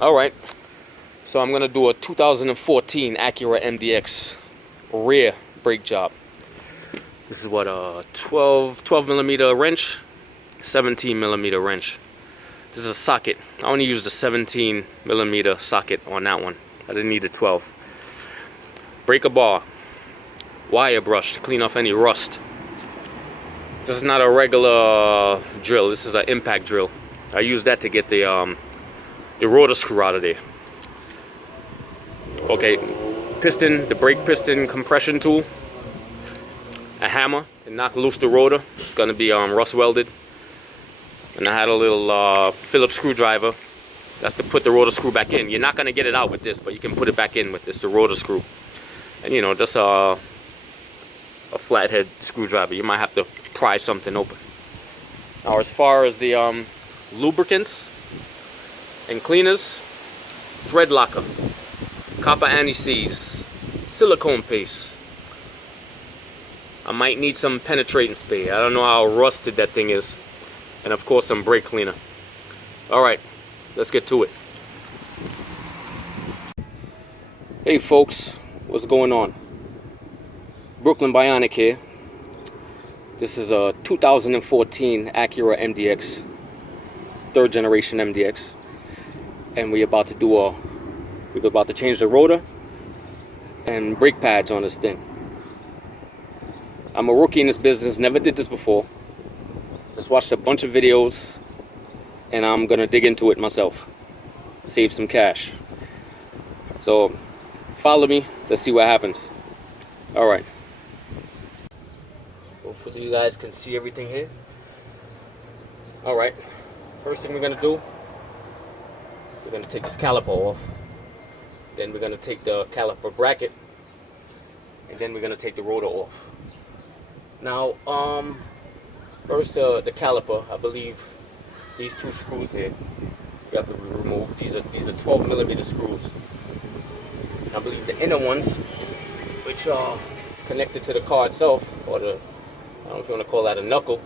Alright, so I'm going to do a 2014 Acura MDX rear brake job. This is what a 12 millimeter wrench, 17 millimeter wrench. This is a socket. I only used a 17 millimeter socket on that one. I didn't need a 12. Breaker bar, wire brush to clean off any rust. This is not a regular drill. This is an impact drill. I use that to get the rotor screw out of there. Okay, piston, the brake piston compression tool, a hammer to knock loose the rotor. It's gonna be rust welded. And I had a little Phillips screwdriver. That's to put the rotor screw back in. You're not gonna get it out with this, but you can put it back in with this, the rotor screw. And you know, just a flathead screwdriver. You might have to pry something open. Now, as far as the lubricants and cleaners, thread locker, copper anti-seize, silicone paste. I might need some penetrating spray. I don't know how rusted that thing is. And of course some brake cleaner. Alright, let's get to it. Hey folks, what's going on? Brooklyn Bionic here. This is a 2014 Acura MDX, third generation MDX. And we're about to change the rotor and brake pads on this thing. I'm a rookie in this business, never did this before. Just watched a bunch of videos and I'm gonna dig into it myself. Save some cash. So follow me, let's see what happens. Alright. Hopefully you guys can see everything here. Alright. First thing we're gonna do, we're gonna take this caliper off. Then we're gonna take the caliper bracket. And then we're gonna take the rotor off. Now, first, the caliper, I believe these two screws here, we have to remove. These are 12 millimeter screws. I believe the inner ones, which are connected to the car itself, or the, I don't know if you want to call that a knuckle,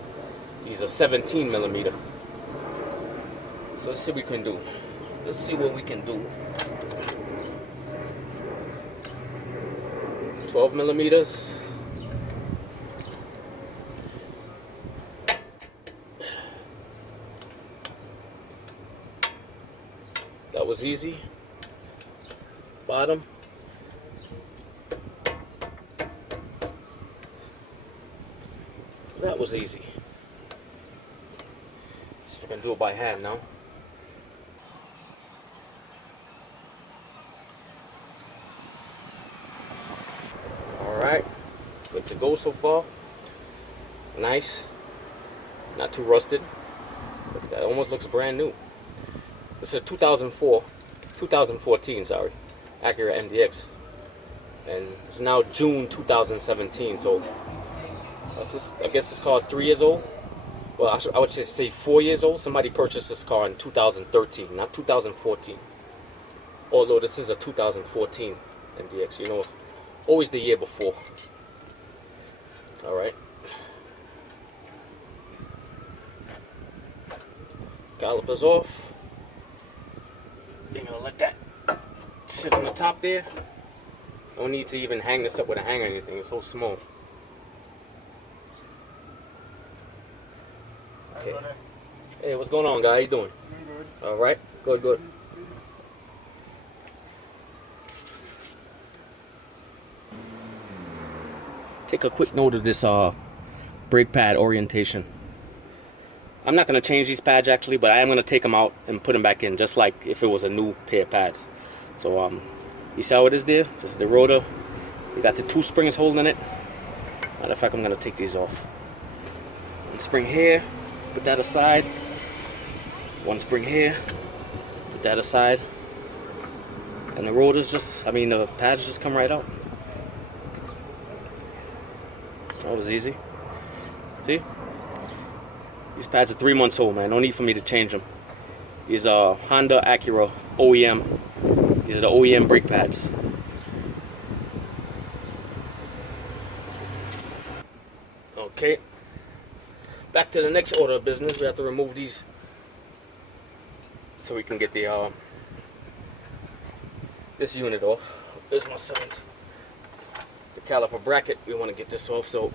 these are 17 millimeter. So let's see what we can do. Let's see what we can do. 12 millimeters. That was easy. Bottom. That was easy. So we can do it by hand now. Alright. Good to go so far. Nice. Not too rusted. Look at that. It almost looks brand new. This is 2014, sorry, Acura MDX, and it's now June 2017. So I guess this car is 3 years old. Well, I would just say 4 years old. Somebody purchased this car in 2013, not 2014. Although this is a 2014 MDX, you know, it's always the year before. All right. Calipers off. You're gonna let that sit on the top there. No need to even hang this up with a hanger or anything. It's so small. Okay. Hey, what's going on, guy? How you doing? Good. All right. Good. Good. Take a quick note of this brake pad orientation. I'm not going to change these pads actually, but I am going to take them out and put them back in, just like if it was a new pair of pads. So you see how it is there? This is the rotor. We got the two springs holding it. Matter of fact, I'm going to take these off. One spring here, put that aside. One spring here, put that aside. And the rotors the pads just come right out. That was easy. See? These pads are 3 months old, man. No need for me to change them. These are Honda Acura OEM. These are the OEM brake pads. Okay. Back to the next order of business. We have to remove these so we can get the this unit off. There's my son's. The caliper bracket, we want to get this off. So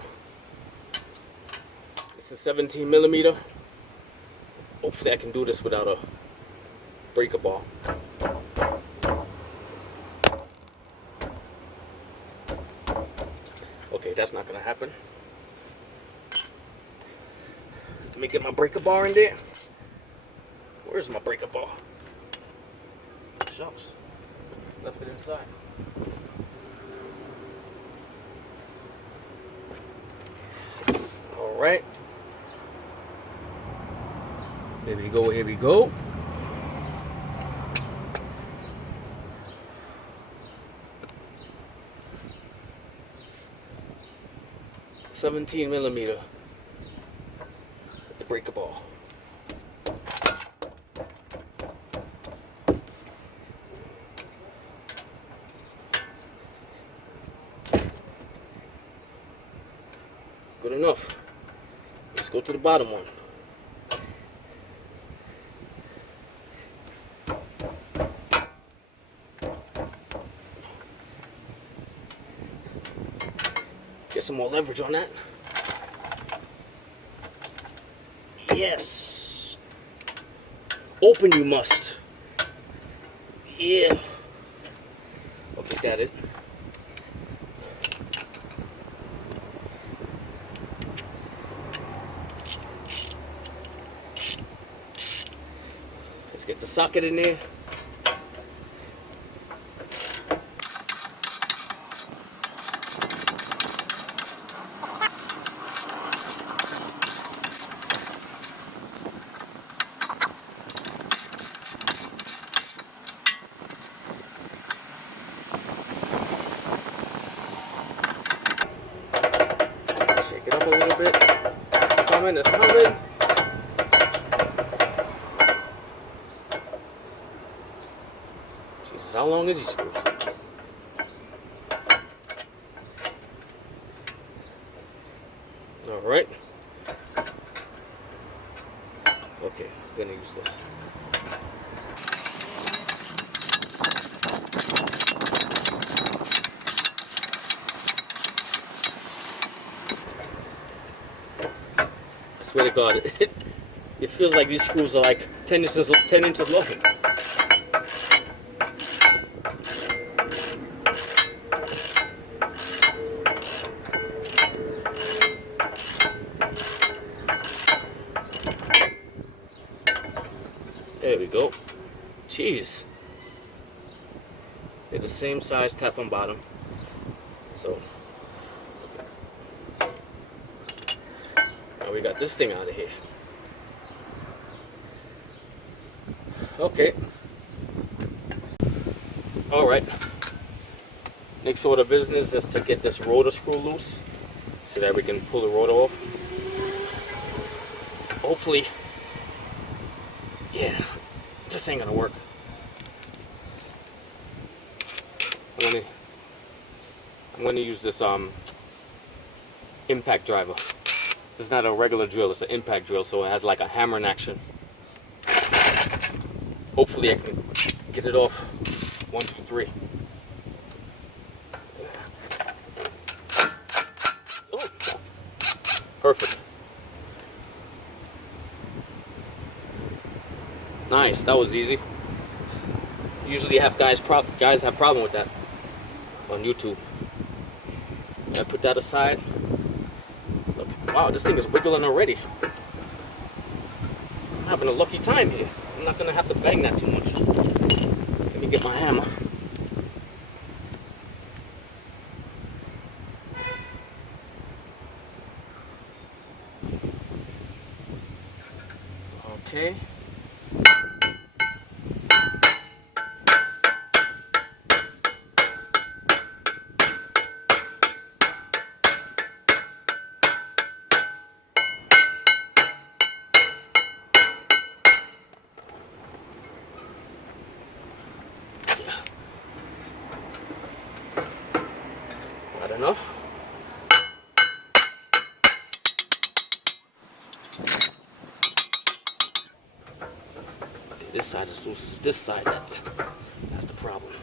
this is 17 millimeter. Hopefully I can do this without a breaker bar. Okay, that's not gonna happen. Let me get my breaker bar in there. Where's my breaker bar? Shucks. Left it inside. Alright. Here we go, here we go. $17 millimeter. The breaker ball. Good enough. Let's go to the bottom one. Get some more leverage on that. Yes. Open you must. Yeah. Okay, that it. Let's get the socket in there. Shake it up a little bit. It's coming, it's coming. Jesus, how long is these screws? Alright. Okay, I'm gonna use this. I swear to God, it feels like these screws are like 10 inches long. There we go. Jeez. They're the same size, top and bottom. So, okay. Now we got this thing out of here. Okay. Alright. Next order of business is to get this rotor screw loose so that we can pull the rotor off. Hopefully, yeah, this ain't gonna work. I'm gonna use this impact driver. It's not a regular drill, it's an impact drill, so it has like a hammering action. Hopefully I can get it off 1, 2, 3. Oh, perfect. Nice, that was easy. Usually have guys have problem with that on YouTube. I put that aside. Look, wow, this thing is wiggling already. I'm having a lucky time here. I'm not gonna have to bang that too much. Let me get my hammer. Okay. Not enough. Okay, this side is loose. This side, that's the problem.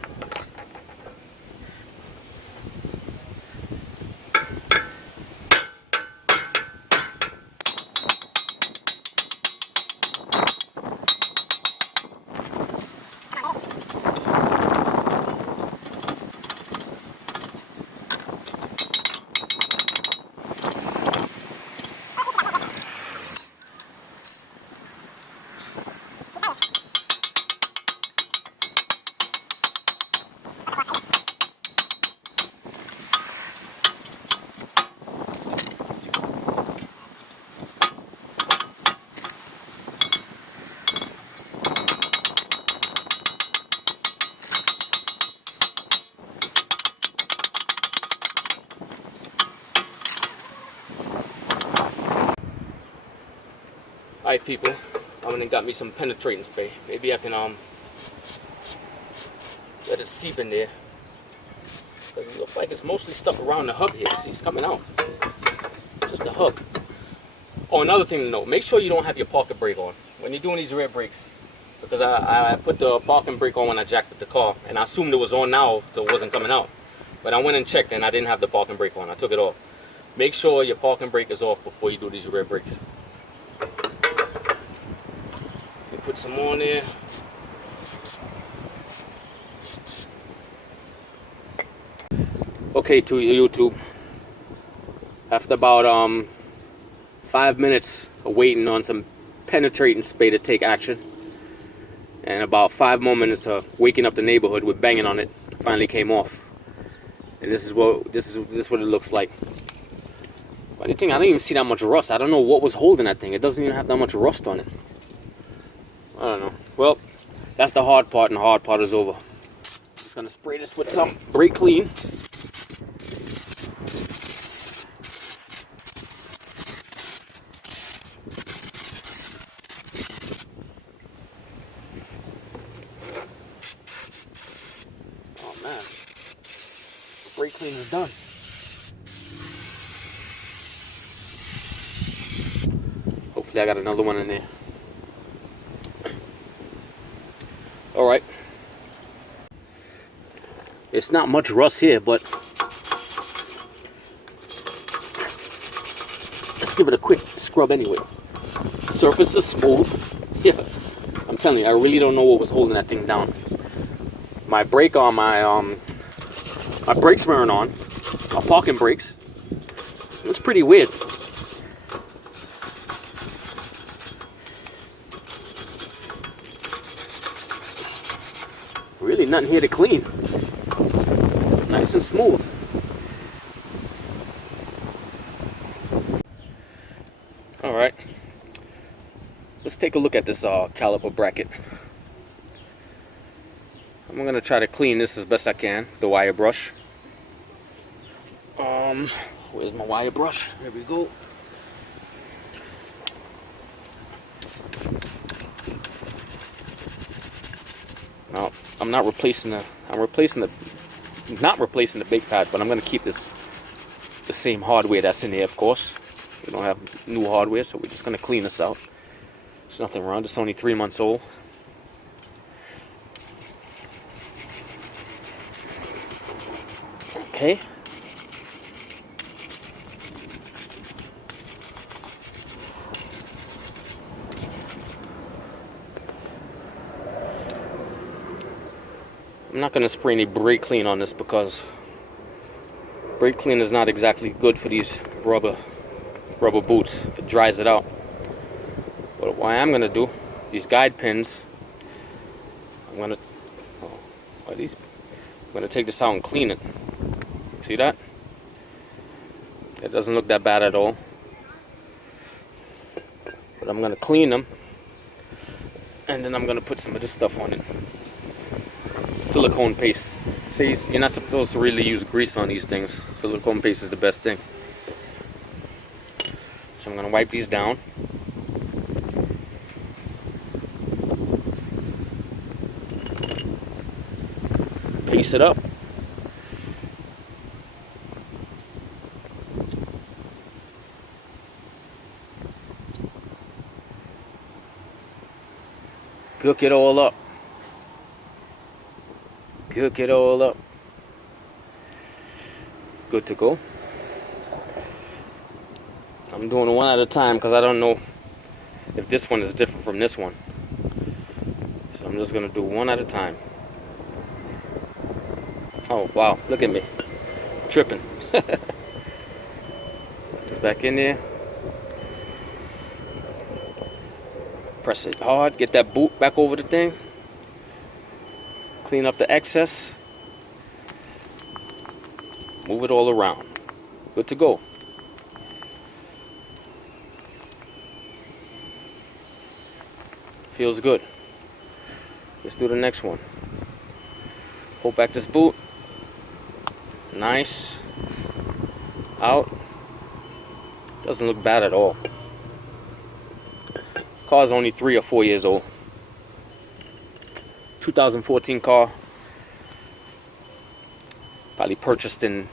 Alright people, I went and got me some penetrating spray. Maybe I can let it seep in there. Because it looks like it's mostly stuck around the hub here. See, it's coming out. Just the hub. Oh, another thing to note, make sure you don't have your parking brake on when you're doing these rear brakes. Because I put the parking brake on when I jacked up the car, and I assumed it was on now, so it wasn't coming out. But I went and checked, and I didn't have the parking brake on. I took it off. Make sure your parking brake is off before you do these rear brakes. You put some on there. Okay, to YouTube. After about 5 minutes of waiting on some penetrating spray to take action, and about 5 more minutes of waking up the neighborhood with banging on it, finally came off. And this is what it looks like. Funny thing, I don't even see that much rust. I don't know what was holding that thing. It doesn't even have that much rust on it. I don't know. Well, that's the hard part, and the hard part is over. Just gonna spray this with some brake clean. Oh man, the brake clean is done. Hopefully I got another one in there. Alright. It's not much rust here, but let's give it a quick scrub anyway. Surface is smooth. Yeah, I'm telling you, I really don't know what was holding that thing down. My brake on my brakes weren't on. My parking brakes. It was pretty weird. Really nothing here to clean. Nice and smooth. Alright. Let's take a look at this caliper bracket. I'm going to try to clean this as best I can. The wire brush. Where's my wire brush? There we go. Now, I'm not replacing the brake pad, but I'm going to keep the same hardware that's in there, of course. We don't have new hardware, so we're just going to clean this out. There's nothing wrong. It's only 3 months old. Okay. I'm not going to spray any brake clean on this because brake clean is not exactly good for these rubber boots. It dries it out. But what I am going to do, these guide pins, I'm going to take this out and clean it. See that? It doesn't look that bad at all. But I'm going to clean them, and then I'm going to put some of this stuff on it. Silicone paste. See, you're not supposed to really use grease on these things. Silicone paste is the best thing. So I'm going to wipe these down. Paste it up. Cook it all up. Cook it all up. Good to go. I'm doing one at a time because I don't know if this one is different from this one. So I'm just going to do one at a time. Oh, wow. Look at me. Tripping. Just back in there. Press it hard. Get that boot back over the thing. Clean up the excess. Move it all around. Good to go. Feels good. Let's do the next one. Pull back this boot. Nice. Out. Doesn't look bad at all. Car's only 3 or 4 years old. 2014 car. Probably purchased in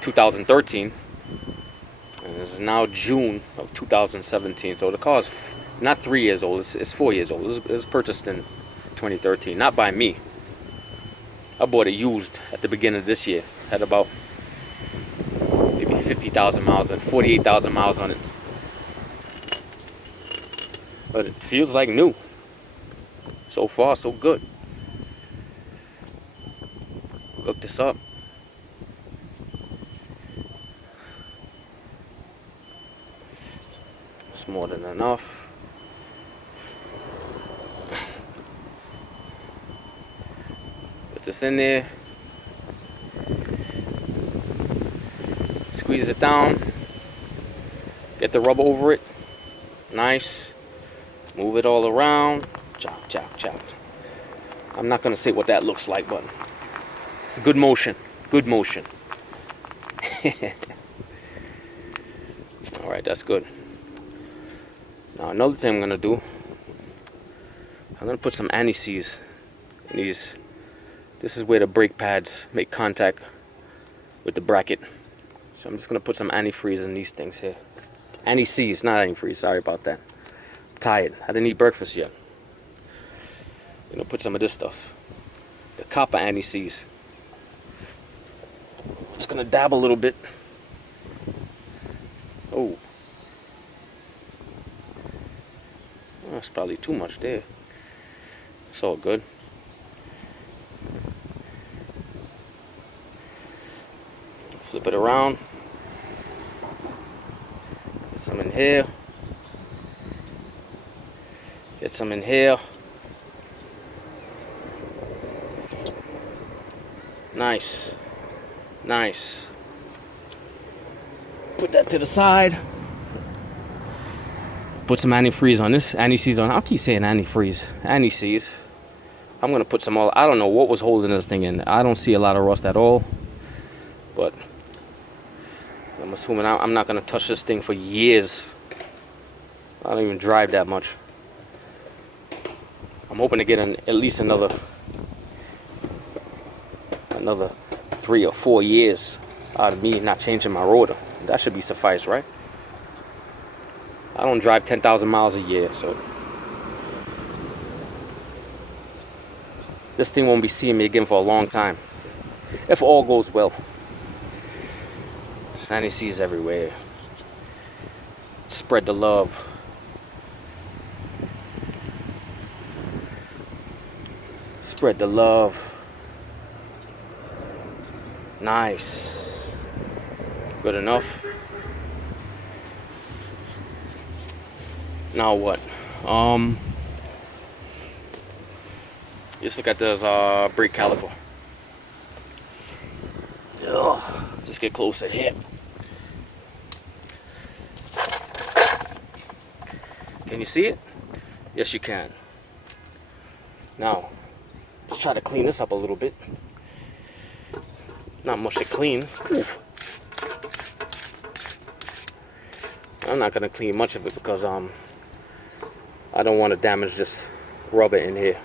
2013. And it's now June of 2017. So the car's not 3 years old, it's 4 years old. It was purchased in 2013, not by me. I bought it used at the beginning of this year. Had about maybe 50,000 miles and 48,000 miles on it. But it feels like new. So far, so good. Hook this up. It's more than enough. Put this in there. Squeeze it down. Get the rubber over it. Nice. Move it all around. Chop, chop, chop. I'm not going to say what that looks like, but it's good motion. Good motion. Alright, that's good. Now another thing I'm going to do, I'm going to put some anti-seize in these. This is where the brake pads make contact with the bracket. So I'm just going to put some antifreeze in these things here. Anti-seize, not antifreeze, sorry about that. I'm tired. I didn't eat breakfast yet. I'm going to put some of this stuff. The copper anti-seize. Just going to dab a little bit. Oh. That's probably too much there. It's all good. Flip it around. Get some in here. Get some in here. Nice. Nice. Put that to the side. Put some antifreeze on this. Anti-seize on. I'll keep saying antifreeze. Anti-seize. I'm going to put some all. I don't know what was holding this thing in. I don't see a lot of rust at all. But I'm assuming I'm not going to touch this thing for years. I don't even drive that much. I'm hoping to get at least another 3 or 4 years out of me not changing my rotor. That should be suffice, right? I don't drive 10,000 miles a year, so this thing won't be seeing me again for a long time, if all goes well. Anti-seize everywhere. Spread the love. Spread the love. Nice. Good enough. Now what? Just look at this brake caliper. Ugh. Just get closer here. Can you see it? Yes, you can. Now, let's try to clean this up a little bit. Not much to clean. Ooh. I'm not gonna clean much of it because I don't want to damage this rubber in here.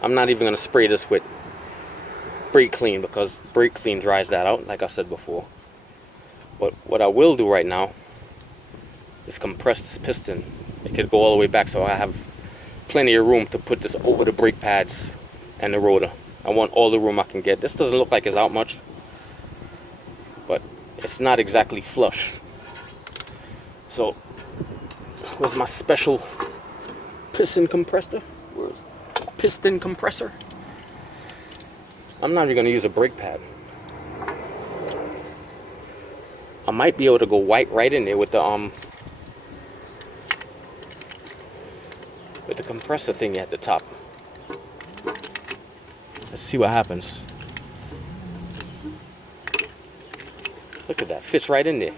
I'm not even gonna spray this with brake clean because brake clean dries that out, like I said before. But what I will do right now is compress this piston. It could go all the way back, so I have plenty of room to put this over the brake pads and the rotor. I want all the room I can get. This doesn't look like it's out much, but it's not exactly flush. So, where's my special piston compressor? Where's piston compressor? I'm not even gonna use a brake pad. I might be able to go right in there with the compressor thingy at the top. Let's see what happens. Look at that, fits right in there.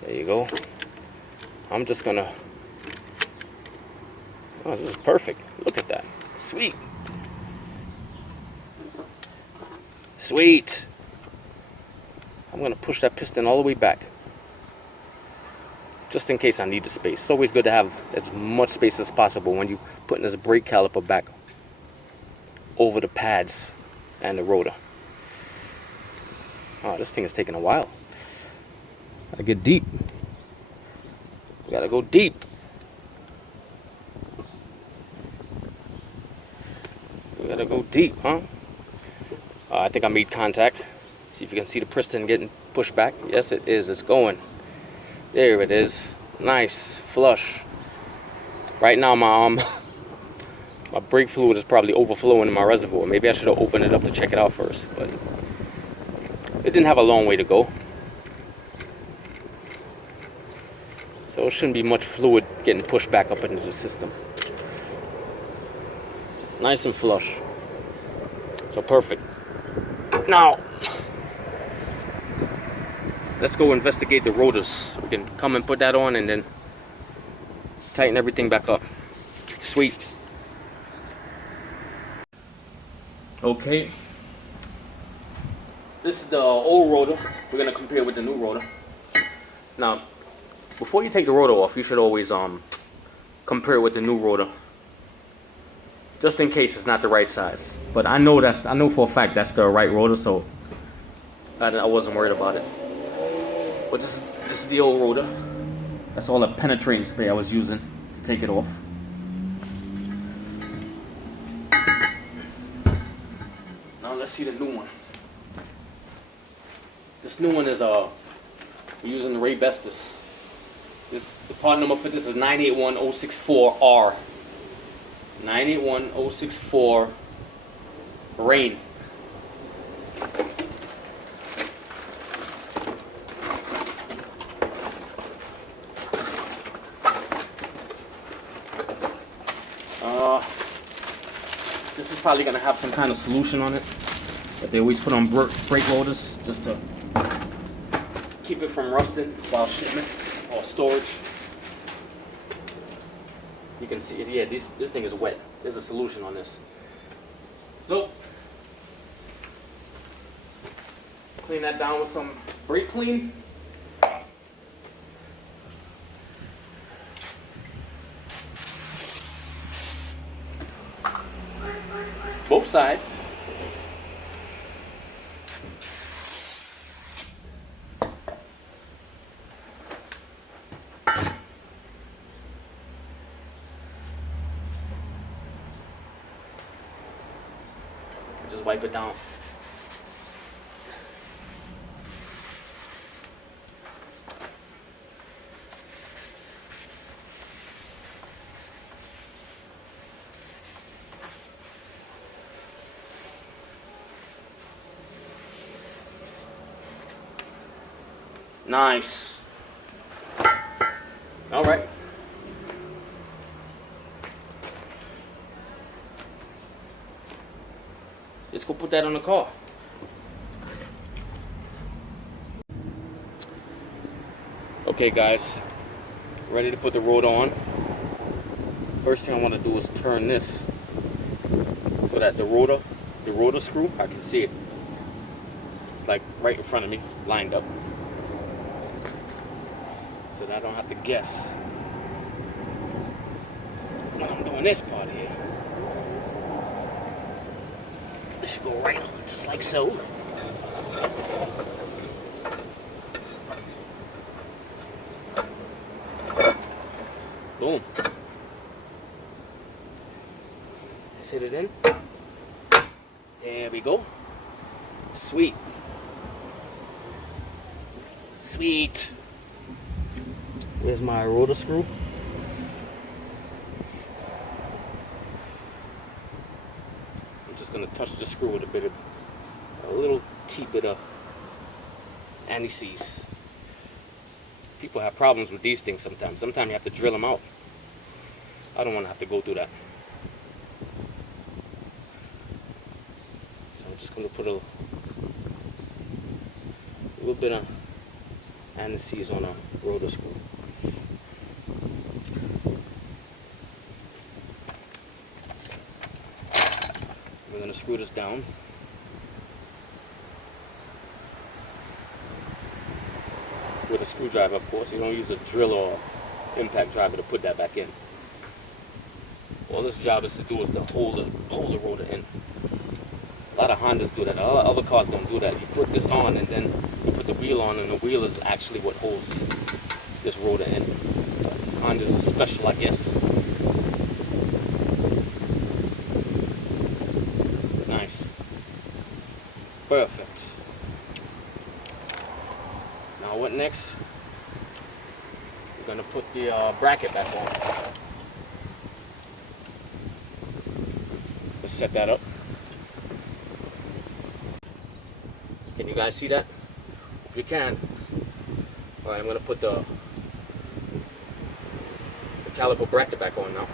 There you go. I'm just gonna, oh, this is perfect. Look at that, sweet. Sweet. I'm going to push that piston all the way back, just in case I need the space. It's always good to have as much space as possible when you're putting this brake caliper back over the pads and the rotor. Oh, this thing is taking a while. Gotta get deep. We gotta go deep. We gotta go deep, huh? I think I made contact. See if you can see the piston getting pushed back. Yes, it is. It's going. There it is. Nice. Flush. Right now, my brake fluid is probably overflowing in my reservoir. Maybe I should have opened it up to check it out first. But it didn't have a long way to go. So it shouldn't be much fluid getting pushed back up into the system. Nice and flush. So perfect. Now, let's go investigate the rotors. We can come and put that on and then tighten everything back up. Sweet. Okay. This is the old rotor. We're going to compare with the new rotor. Now, before you take the rotor off, you should always compare with the new rotor, just in case it's not the right size. But I know for a fact that's the right rotor, so I wasn't worried about it. But this is the old rotor. That's all the penetrating spray I was using to take it off. Now let's see the new one. This new one is we're using the Raybestos. The part number for this is 981064R. 981064 Rain. This is probably going to have some kind of solution on it that they always put on brake rotors just to keep it from rusting while shipment or storage. You can see, yeah, this thing is wet. There's a solution on this. So, clean that down with some brake clean. Both sides. Just wipe it down. Nice. All right. Let's go put that on the car. Okay guys, ready to put the rotor on. First thing I want to do is turn this so that the rotor screw, I can see it. It's like right in front of me, lined up. So that I don't have to guess when I'm doing this part here. This should go right on, just like so. Boom. Let's hit it in. There we go. Sweet. Sweet. Where's my rotor screw? I'm just gonna touch the screw with a little teeny bit of anti-seize. People have problems with these things sometimes. Sometimes you have to drill them out. I don't want to have to go through that. So I'm just gonna put a little bit of anti-seize on a rotor screw. We're going to screw this down. screwdriver, of course. You don't use a drill or impact driver to put that back in. All this job is to do is to hold the rotor in. A lot of Hondas do that. Other cars don't do that. You put this on and then you put the wheel on, and the wheel is actually what holds this rotor in. Hondas is special, I guess. Nice. Perfect. Now what next? We're going to put the bracket back on. Let's set that up. Can you guys see that? If you can. Alright, I'm going to put the caliper bracket back on now.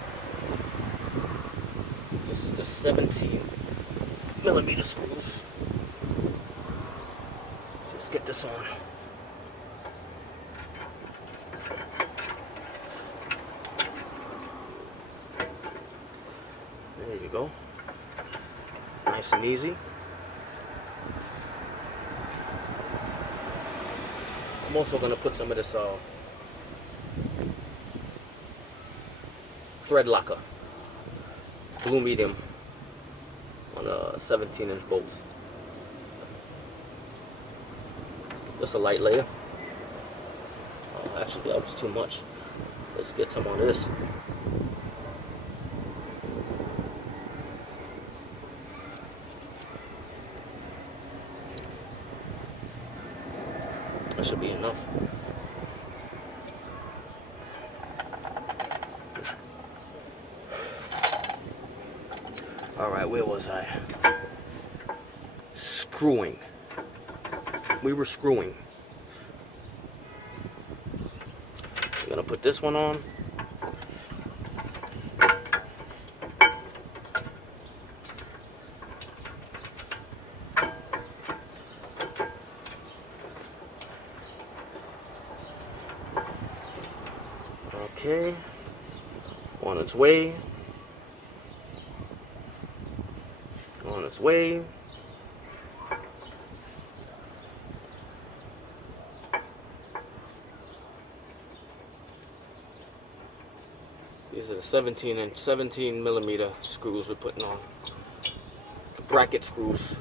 This is the 17mm screws. So let's get this on. There you go. Nice and easy. I'm also going to put some of this thread locker, blue medium, on a 17-inch bolt. Just a light layer. Actually, that was too much. Let's get some on this. That should be enough. Alright, where was I? Screwing. We were screwing. I'm gonna put this one on. Okay, on its way. On its way. These are the 17mm screws we're putting on. The bracket screws.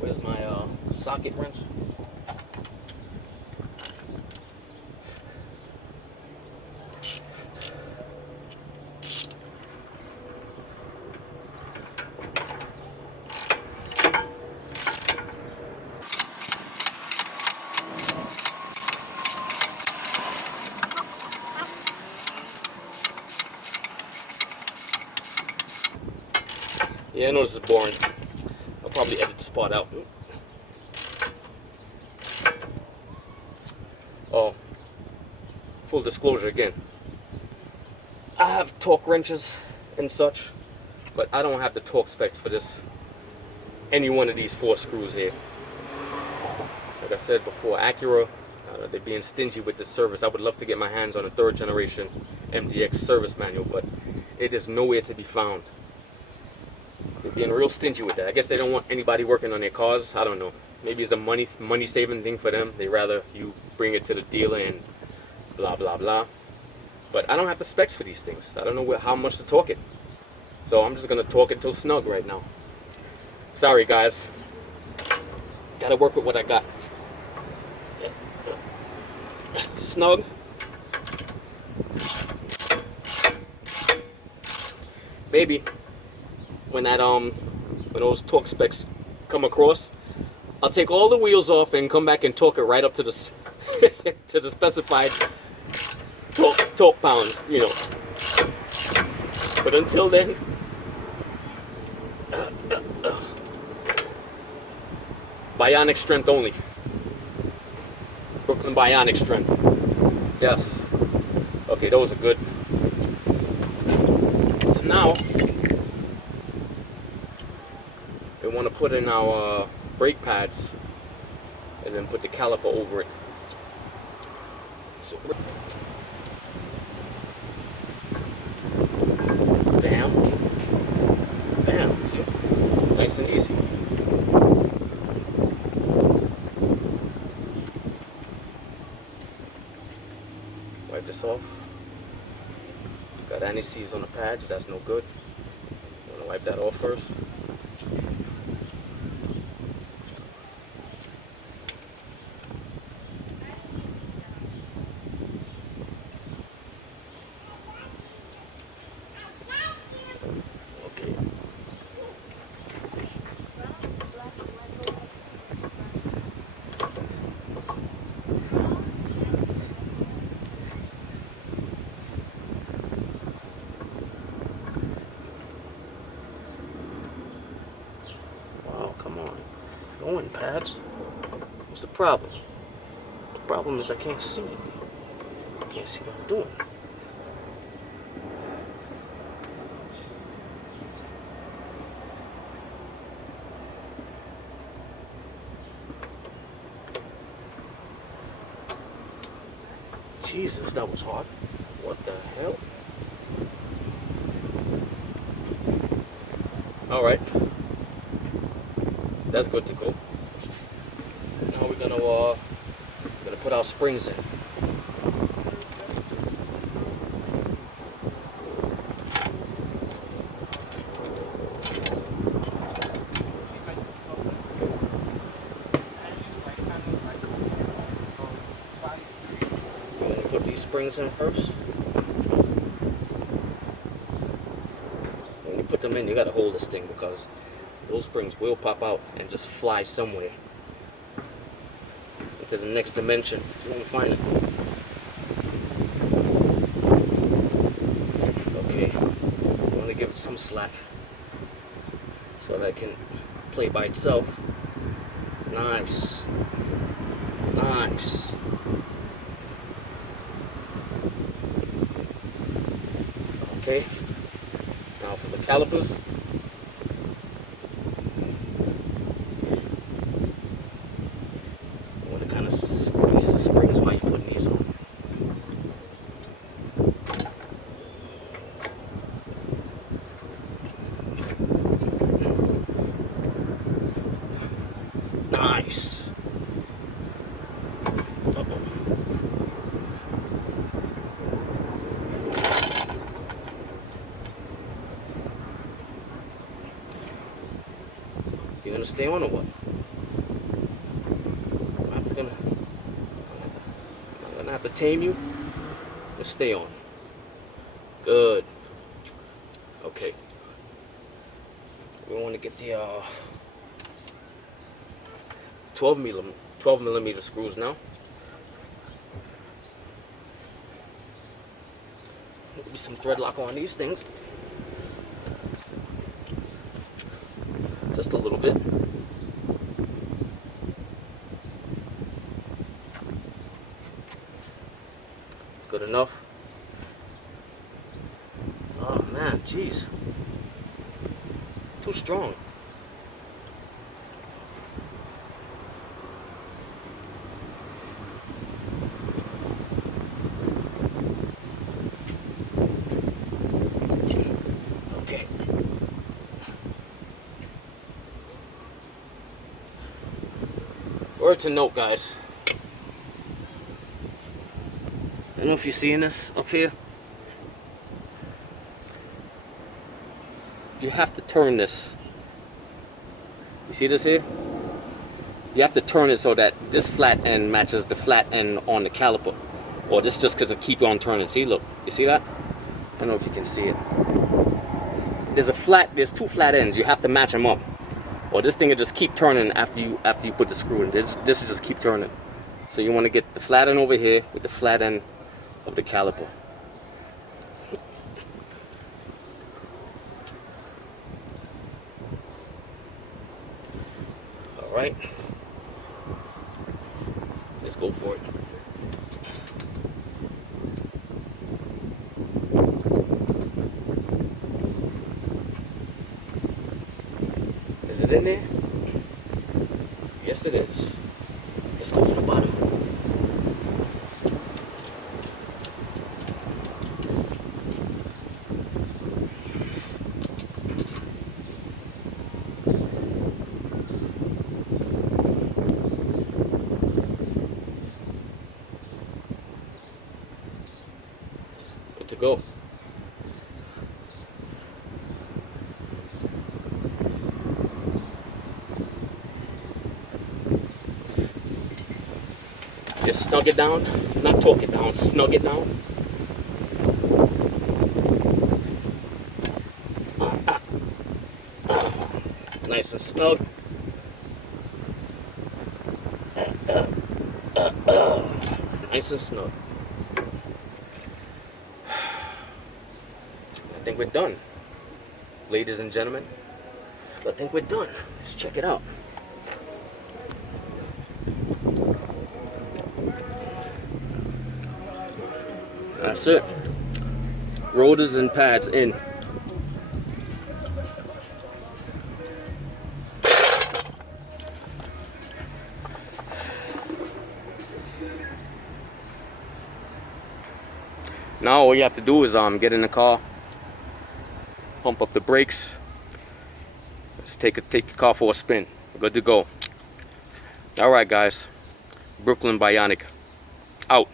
Where's my socket wrench? Yeah, I know this is boring. I'll probably edit this part out. Oh, full disclosure again. I have torque wrenches and such, but I don't have the torque specs for this. Any one of these 4 screws here. Like I said before, Acura, they're being stingy with this service. I would love to get my hands on a 3rd generation MDX service manual, but it is nowhere to be found. They're being real stingy with that. I guess they don't want anybody working on their cars. I don't know. Maybe it's a money saving thing for them. They rather you bring it to the dealer and blah blah blah. But I don't have the specs for these things. I don't know how much to torque it. So I'm just gonna torque it till snug right now. Sorry guys. Gotta work with what I got. Snug. Maybe when those torque specs come across, I'll take all the wheels off and come back and torque it right up to the to the specified torque pounds, you know. But until then, Bionic strength only. Brooklyn Bionic strength. Yes. Okay, those are good. So now we want to put in our brake pads and then put the caliper over it. So, bam, bam, see? Nice and easy. Wipe this off. Got anti-seize on the pads, that's no good. I'm gonna wipe that off first. Okay. Come on. Go in, pads. What's the problem? The problem is I can't see. I can't see what I'm doing. Jesus, that was hard. What the hell? Alright. That's good to go. Now we're gonna put our springs in. We're gonna put these springs in first. When you put them in, you gotta hold this thing because those springs will pop out and just fly somewhere into the next dimension. You won't find it. Okay, I want to give it some slack so that it can play by itself. Nice. Nice. Okay, now for the calipers. Squeeze the springs while you're putting these on. Nice. Uh-oh. You gonna stay on or what? I have to tame you. Just stay on. Good. Okay. We want to get the 12 millimeter screws now. Maybe some thread lock on these things. Just a little bit. Good enough. Oh man, jeez. Too strong. Okay. Word to note, guys. I don't know if you're seeing this up here. You have to turn this. You see this here? You have to turn it so that this flat end matches the flat end on the caliper. Or this just because it keep on turning. See, look. You see that? I don't know if you can see it. There's two flat ends. You have to match them up. Or this thing will just keep turning after you put the screw in. This will just keep turning. So you want to get the flat end over here with the flat end of the caliper. All right, let's go for it. Is it in there? Yes, it is. Let's go for the bottom. to go. Just snug it down, not torque it down, snug it down. Nice and snug. Nice and snug. I think we're done. Ladies and gentlemen, I think we're done. Let's check it out. That's it. Rotors and pads in. Now all you have to do is get in the car, pump up the brakes. Let's take your car for a spin. We're good to go. All right, guys. Brooklyn Bionic out.